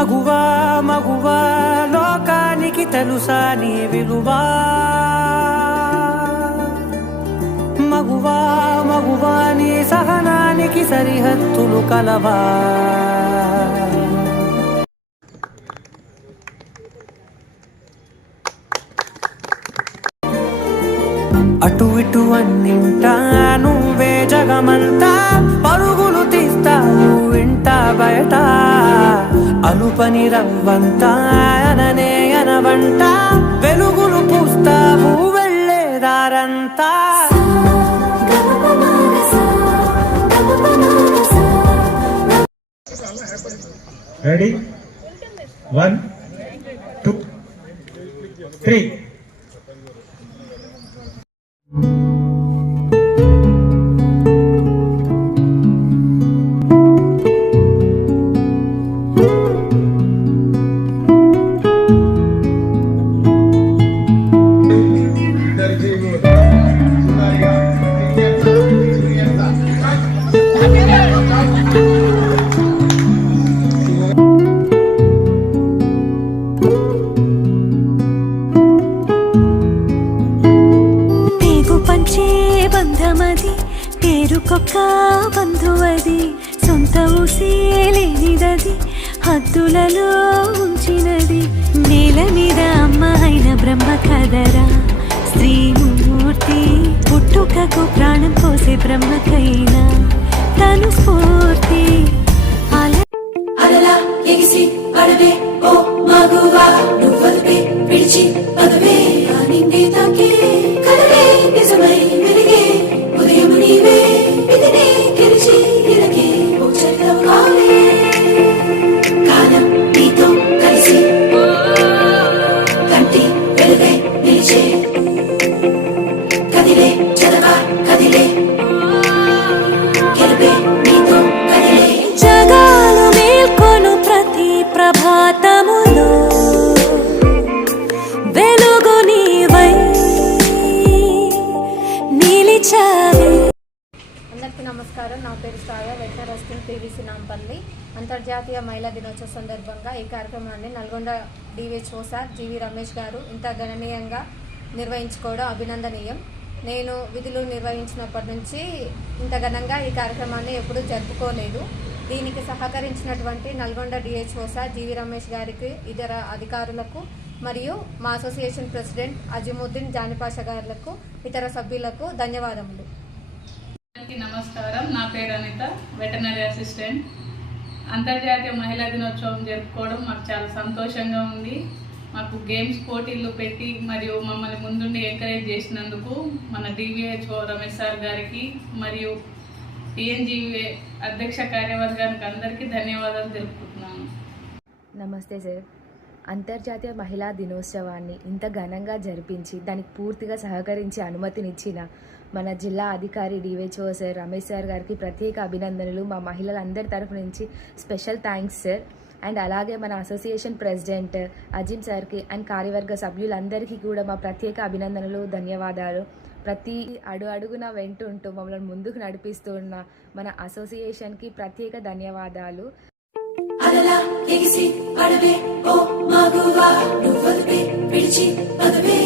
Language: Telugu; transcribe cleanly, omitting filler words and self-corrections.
మగువా మగువా లోకానికి తెలుసా నీ విలువా మగువా మగువా నీ సహనానికి సరిహద్దులు కలవా అటు ఇటు అన్నింటా నువ్వే జగమంతా పరుగులు తీస్తావు ఇంట బయట అలుపని రవ్వంతా అననే అనవంట వెలుగులు పూస్తావు వెళ్ళేదారంతా రెడీ 1 2 3 పేరుకొక్క బంధువది సొంత ఊసేలేనిదది హద్దులలో ఉంచినది నేల మీద అమ్మ అయిన బ్రహ్మ కదరా స్త్రీమూర్తి పుట్టుకకు ప్రాణం పోసే బ్రహ్మకైనా తను స్ఫూర్తి అలలా ఎగిసి పడవే ఓ మగువా నువ్వల్పే పిలిచి పదవే నిన్నే తాకే కలలే నిజమై వెలిగే ఉదయం నీవే ఇదినే గెలిచి ఇరకే ఓ చల్లవు కావే కాలం నీతో కలిసి కంటి వెలుగై నిలిచే కదిలే చదవా కదిలే గెలిపే నీతో కదిలే జగాలు మేల్కొను ప్రతి ప్రభాతములో వెలుగు నీవై నిలిచావే. అందరికీ నమస్కారం. నా పేరు శ్రావ్య, వెటనరీ అసిస్టెంట్ పీవీసీ నాంపల్లి. అంతర్జాతీయ మహిళా దినోత్సవ సందర్భంగా ఈ కార్యక్రమాన్ని నల్గొండ డిహెచ్ఓ సార్ జీవి రమేష్ గారు ఇంత గణనీయంగా నిర్వహించుకోవడం అభినందనీయం. నేను విధులు నిర్వహించినప్పటి నుంచి ఇంత ఘనంగా ఈ కార్యక్రమాన్ని ఎప్పుడూ జరుపుకోలేదు. దీనికి సహకరించినటువంటి నల్గొండ డిహెచ్ఓ సార్ జీవి రమేష్ గారికి, ఇతర అధికారులకు మరియు మా అసోసియేషన్ ప్రెసిడెంట్ అజిముద్దీన్ జానిపాషా గారులకు, ఇతర సభ్యులకు ధన్యవాదములు. నమస్కారం. నా పేరు అనిత, వెటనరీ అసిస్టెంట్. అంతర్జాతీయ మహిళా దినోత్సవం జరుపుకోవడం మాకు చాలా సంతోషంగా ఉంది. మాకు గేమ్స్ పోటీలు పెట్టి మరియు మమ్మల్ని ముందుండి ఎంకరేజ్ చేసినందుకు మన డివిహెచ్ఓ రమేష్ సార్ గారికి మరియు టీఎన్జీవే అధ్యక్ష కార్యవర్గానికి అందరికీ ధన్యవాదాలు తెలుపుకుంటున్నాను. నమస్తే సార్. అంతర్జాతీయ మహిళా దినోత్సవాన్ని ఇంత ఘనంగా జరిపించి దానికి పూర్తిగా సహకరించి అనుమతినిచ్చిన మన జిల్లా అధికారి డిహెచ్ఓ సార్ రమేష్ సార్ గారికి ప్రత్యేక అభినందనలు. మా మహిళలందరి తరఫు నుంచి స్పెషల్ థ్యాంక్స్ సార్. అండ్ అలాగే మన అసోసియేషన్ ప్రెసిడెంట్ అజిమ్ సార్కి అండ్ కార్యవర్గ సభ్యులందరికీ కూడా మా ప్రత్యేక అభినందనలు, ధన్యవాదాలు. ప్రతి అడుగున వెంటుంటూ మమ్మల్ని ముందుకు నడిపిస్తూ ఉన్న మన అసోసియేషన్కి ప్రత్యేక ధన్యవాదాలు. అలలా ఎగిసి పడవే ఓ మగువా నువ్వల్పే పిలిచి పదవే